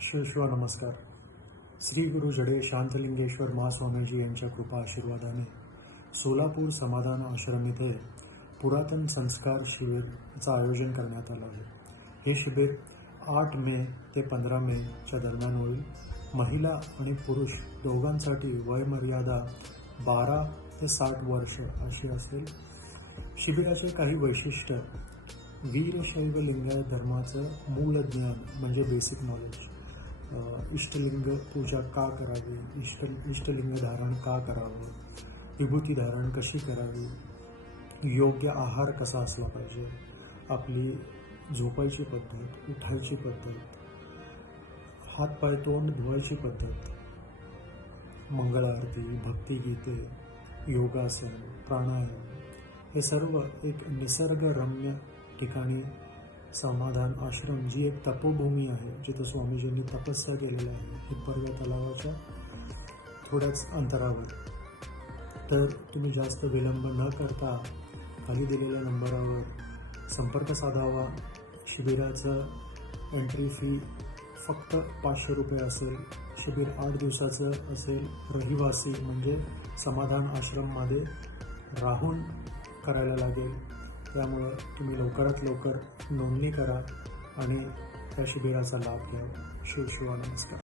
शिव नमस्कार. श्री गुरु जडे शांतलिंगेश्वर महास्वामीजी यांच्या कृपा आशीर्वादाने सोलापूर समाधान आश्रम येथे पुरातन संस्कार शिबिरचं आयोजन करण्यात आलं आहे. हे शिबिर 8 मे ते 15 मेच्या दरम्यान होईल. महिला आणि पुरुष दोघांसाठी वयमर्यादा 12 ते 60 वर्ष अशी असेल. शिबिराचे काही वैशिष्ट्य: वीरशैव लिंगायत धर्माचं मूळ ज्ञान म्हणजे बेसिक नॉलेज, इष्टलिंग पूजा का करावी, इष्टलिंग धारण का करावं, विभूती धारण कशी करावी, योग्य आहार कसा असला पाहिजे, आपली झोपायची पद्धत, उठायची पद्धत, हातपाय तोंड धुवायची पद्धत, मंगळ आरती, भक्तिगीते, योगासन, प्राणायाम हे सर्व एक निसर्गरम्य ठिकाणी समाधान आश्रम, जी एक तपोभूमी आहे, जिथं स्वामीजींनी तपस्या केलेली आहे, हिप्परव्या तलावाच्या थोड्याच अंतरावर. तर तुम्ही जास्त विलंब न करता खाली दिलेल्या नंबरावर संपर्क साधावा. शिबिराचं एंट्री फी फक्त 500 रुपये असेल. शिबिर 8 दिवसाचं असेल. रहिवासी म्हणजे समाधान आश्रममध्ये राहून करायला लागेल. त्यामुळं तुम्ही लवकरात लवकर नोंदणी करा आणि त्या शिबिराचा लाभ घ्या. शिव नमस्कार.